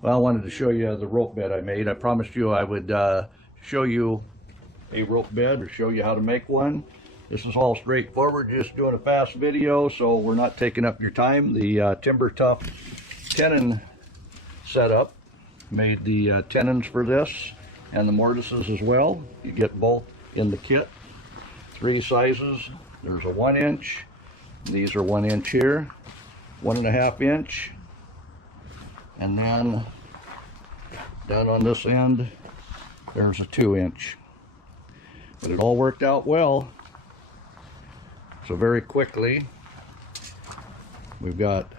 Well, I wanted to show you the rope bed I made. I promised you I would show you a rope bed or show you how to make one. This is all straightforward, just doing a fast video, so we're not taking up your time. The Timber Tuff tenon setup made the tenons for this and the mortises as well. You get both in the kit. 3 sizes. There's a 1 inch. These are 1 inch here, 1.5 inch, and then down on this end there's a 2 inch. But it all worked out well. So very quickly we've got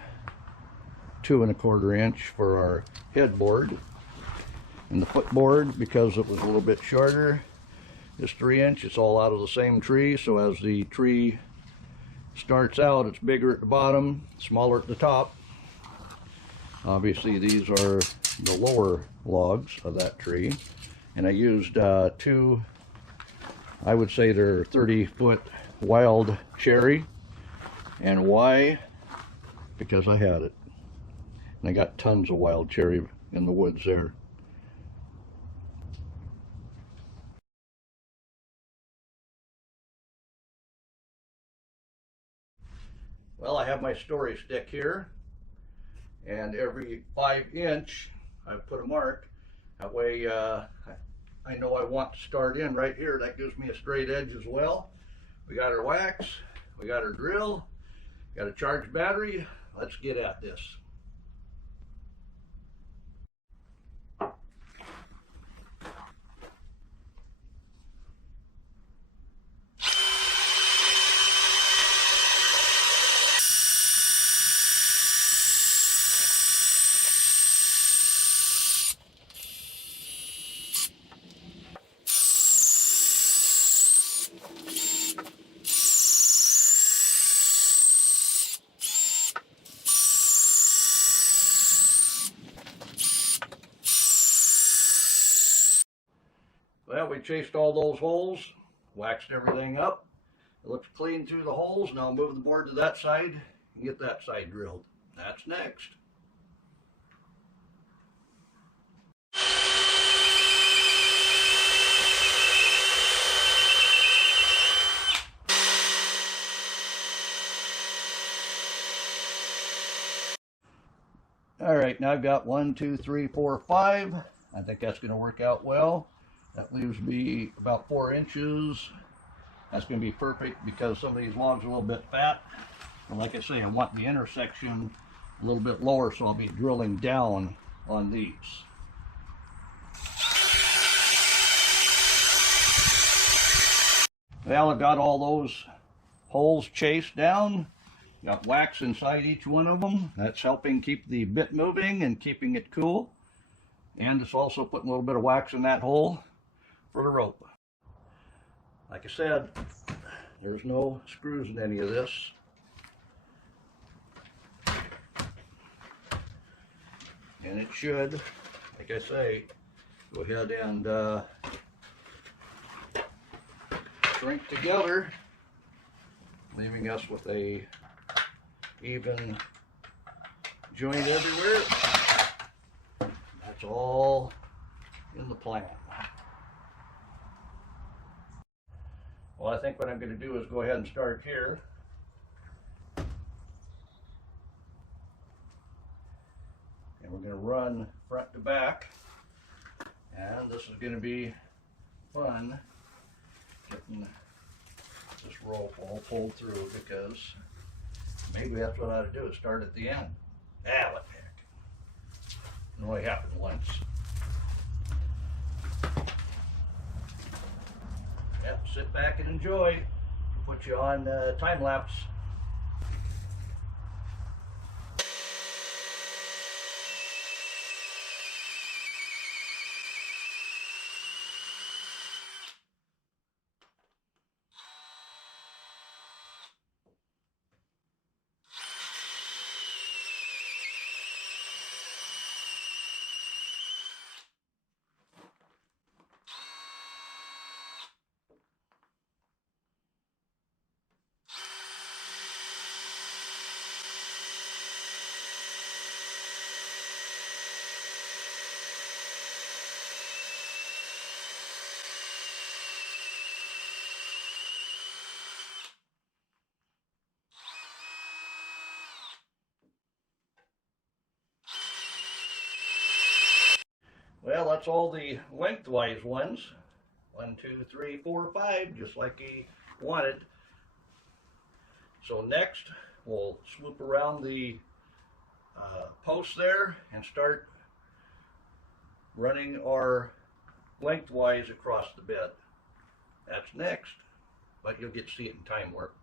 2.25 inch for our headboard, and the footboard, because it was a little bit shorter, is 3 inch. It's all out of the same tree, so as the tree starts out, it's bigger at the bottom, smaller at the top. Obviously these are the lower logs of that tree, and I used 2, I would say they're 30-foot wild cherry. And why? Because I had it, and I got tons of wild cherry in the woods there. Well, I have my story stick here, and every 5 inch I put a mark. That way I know I want to start in right here. That gives me a straight edge as well. We got our wax, we got our drill, got a charged battery. Let's get at this. Well, we chased all those holes, waxed everything up. It looks clean through the holes. Now I'll move the board to that side and get that side drilled. That's next. All right, now I've got 1, 2, 3, 4, 5. I think that's going to work out well. That leaves me about 4 inches. That's going to be perfect because some of these logs are a little bit fat. And like I say, I want the intersection a little bit lower, so I'll be drilling down on these. Well, I've got all those holes chased down. Got wax inside each one of them. That's helping keep the bit moving and keeping it cool. And it's also putting a little bit of wax in that hole for the rope. Like I said, there's no screws in any of this. And it should, like I say, go ahead and shrink together, leaving us with a even joint everywhere. That's all in the plan. Well, I think what I'm going to do is go ahead and start here. And we're going to run front to back. And this is going to be fun, getting this rope all pulled through, because maybe that's what I ought to do, is start at the end. Ah, what the heck. It only happened once. Yep, sit back and enjoy. Put you on time lapse. Well, that's all the lengthwise ones. 1, 2, 3, 4, 5, just like he wanted. So next, we'll swoop around the post there and start running our lengthwise across the bed. That's next, but you'll get to see it in time warp.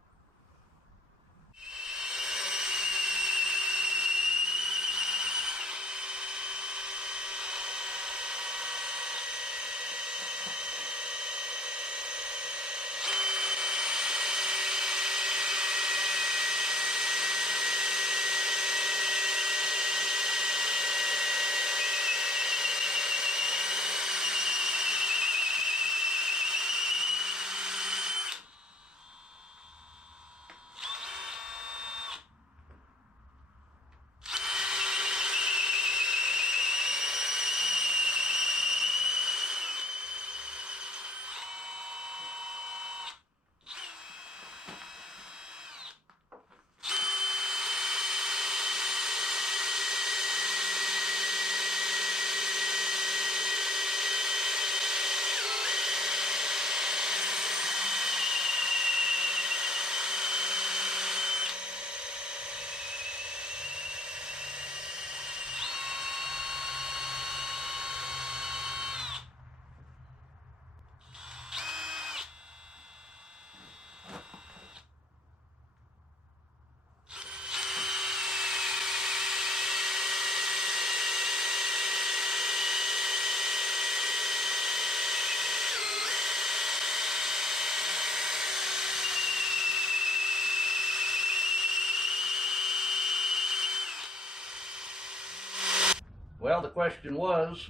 Well, the question was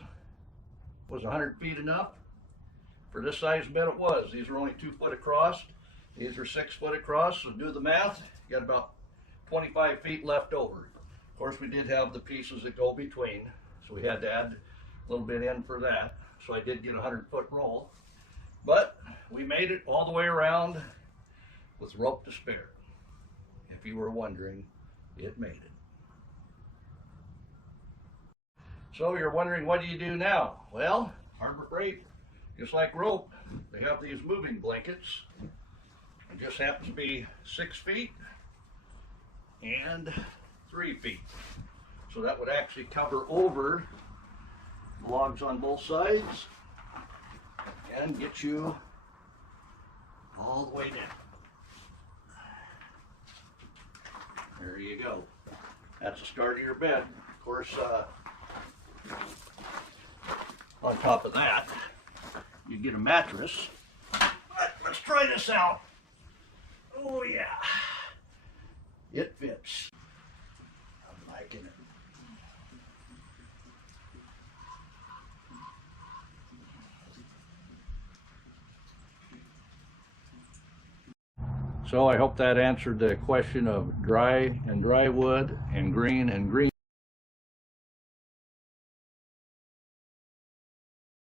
100 feet enough? For this size bed it was. These are only 2 foot across. These are 6 foot across, so do the math. You got about 25 feet left over. Of course, we did have the pieces that go between, so we had to add a little bit in for that. So I did get a 100-foot roll. But we made it all the way around with rope to spare. If you were wondering, it made it. So you're wondering, what do you do now? Well, Harbor Freight, just like rope, they have these moving blankets. It just happens to be 6 feet and 3 feet. So that would actually cover over the logs on both sides and get you all the way down. There you go. That's the start of your bed. Of course, on top of that, you get a mattress. But let's try this out. Oh yeah, it fits. I'm liking it. So I hope that answered the question of dry and dry wood and green and green.